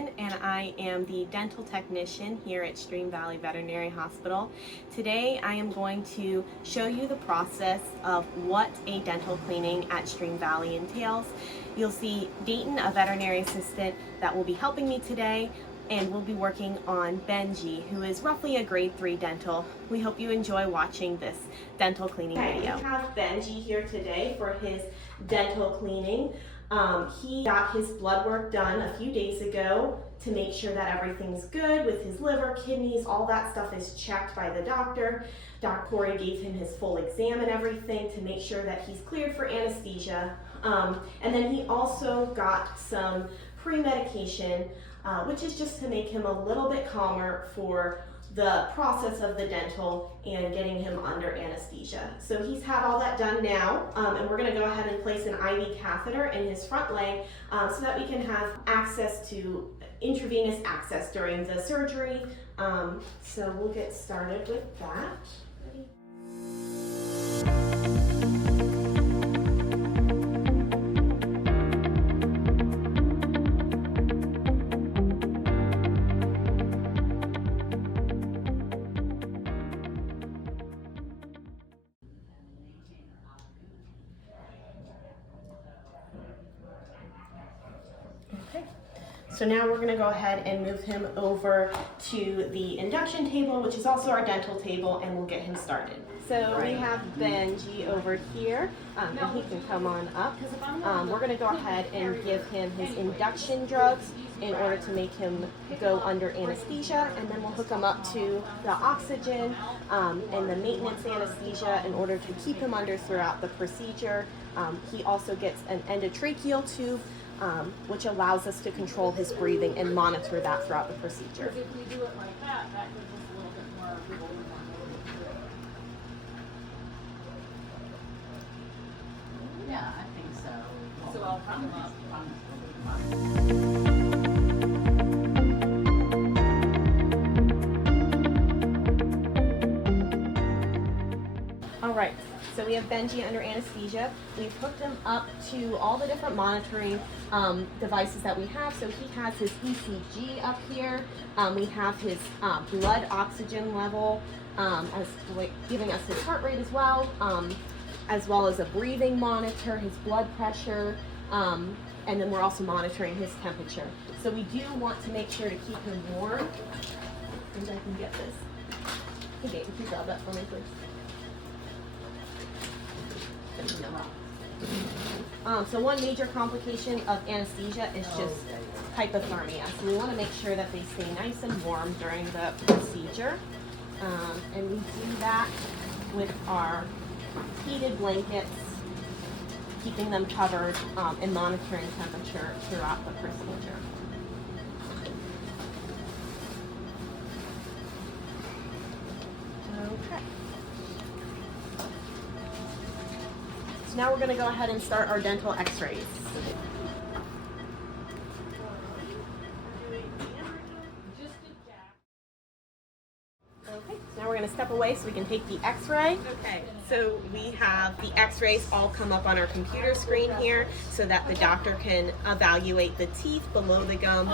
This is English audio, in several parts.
Kristen, and I am the dental technician here at Stream Valley Veterinary Hospital. Today I am going to show you the process of what a dental cleaning at Stream Valley entails. You'll see Dayton, a veterinary assistant, that will be helping me today, and we'll be working on Benji, who is roughly a grade 3 dental. We hope you enjoy watching this dental cleaning video. We have Benji here today for his dental cleaning. He got his blood work done a few days ago to make sure that everything's good with his liver, kidneys, all that stuff is checked by the doctor. Dr. Corey gave him his full exam and everything to make sure that he's cleared for anesthesia. And then he also got some pre-medication, which is just to make him a little bit calmer for the process of the dental and getting him under anesthesia. So he's had all that done now, and we're gonna go ahead and place an IV catheter in his front leg so that we can have access to intravenous access during the surgery. So we'll get started with that. Ready? Okay, so now we're going to go ahead and move him over to the induction table, which is also our dental table, and we'll get him started. So we have Benji over here, and he can come on up. We're going to go ahead and give him his induction drugs in order to make him go under anesthesia, and then we'll hook him up to the oxygen and the maintenance anesthesia in order to keep him under throughout the procedure. He also gets an endotracheal tube, which allows us to control his breathing and monitor that throughout the procedure. If we do it like that gives us a little bit more wiggle room on what we can do. Yeah, I think so. So I'll come up. All right, so we have Benji under anesthesia. We've hooked him up to all the different monitoring devices that we have. So he has his ECG up here. We have his blood oxygen level, giving us his heart rate as well as a breathing monitor, his blood pressure, and then we're also monitoring his temperature. So we do want to make sure to keep him warm. And I can get this. Hey, Dayton, can you grab that for me, please? So one major complication of anesthesia is just hypothermia. So we want to make sure that they stay nice and warm during the procedure. And we do that with our heated blankets, keeping them covered and monitoring temperature throughout the procedure. Okay. So now we're going to go ahead and start our dental x-rays. Okay, so now we're going to step away so we can take the x-ray. Okay, so we have the x-rays all come up on our computer screen here so that the doctor can evaluate the teeth below the gum.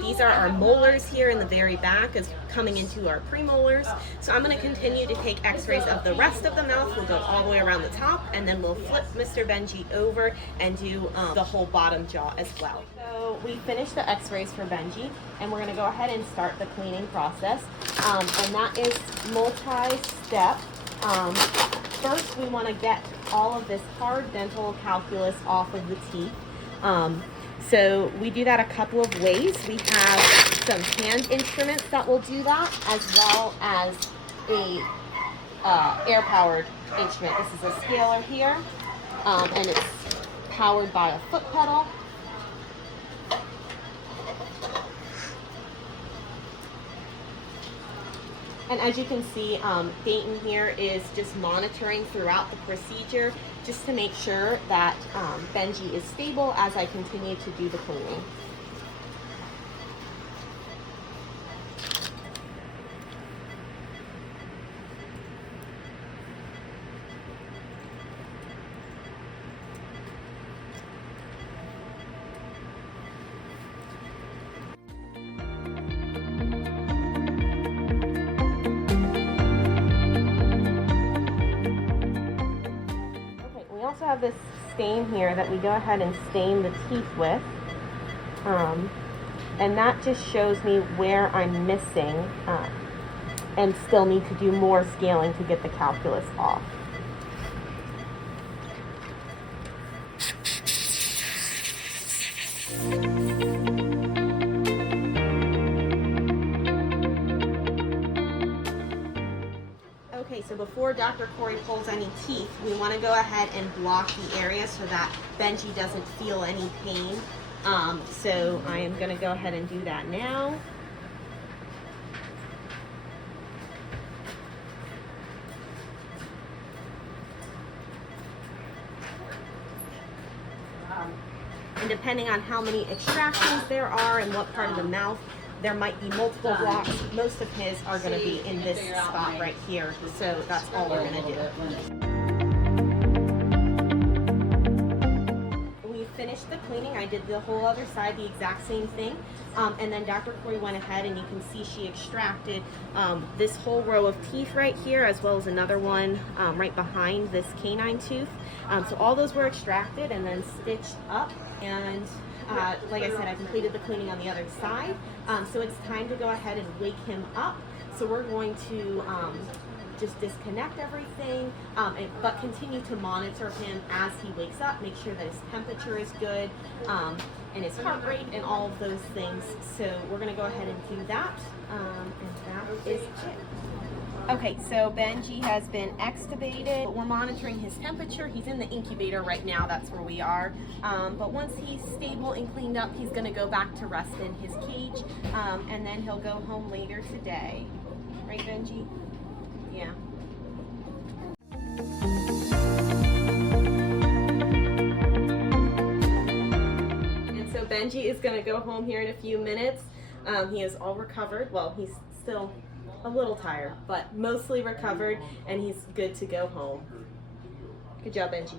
These are our molars here in the very back as coming into our premolars. So I'm going to continue to take x-rays of the rest of the mouth. We'll go all the way around the top, and then we'll flip Mr. Benji over and do the whole bottom jaw as well. So we finished the x-rays for Benji, and we're going to go ahead and start the cleaning process. And that is multi-step. First, we want to get all of this hard dental calculus off of the teeth. So we do that a couple of ways. We have some hand instruments that will do that, as well as a air-powered instrument. This is a scaler here, and it's powered by a foot pedal. And as you can see, Dayton here is just monitoring throughout the procedure just to make sure that Benji is stable as I continue to do the cleaning. also have this stain here that we go ahead and stain the teeth with. And that just shows me where I'm missing and still need to do more scaling to get the calculus off. Okay, so before Dr. Corey pulls any teeth, we want to go ahead and block the area so that Benji doesn't feel any pain. So I am going to go ahead and do that now. And depending on how many extractions there are and what part of the mouth, there might be multiple blocks. Most of his are going to be in this spot right here, so that's all we're going to do. We finished the cleaning. I did the whole other side, the exact same thing. And then Dr. Corey went ahead and you can see she extracted this whole row of teeth right here, as well as another one right behind this canine tooth. So all those were extracted and then stitched up. And like I said, I completed the cleaning on the other side. So it's time to go ahead and wake him up. So we're going to just disconnect everything, but continue to monitor him as he wakes up, make sure that his temperature is good, and his heart rate and all of those things. So we're gonna go ahead and do that, and that is it. Okay, so Benji has been extubated. We're monitoring his temperature. He's in the incubator right now, that's where we are. But once he's stable and cleaned up, he's gonna go back to rest in his cage, and then he'll go home later today. Right, Benji? Yeah. And so Benji is gonna go home here in a few minutes. He is all recovered. Well, he's still a little tired, but mostly recovered, and he's good to go home. Good job, Benji.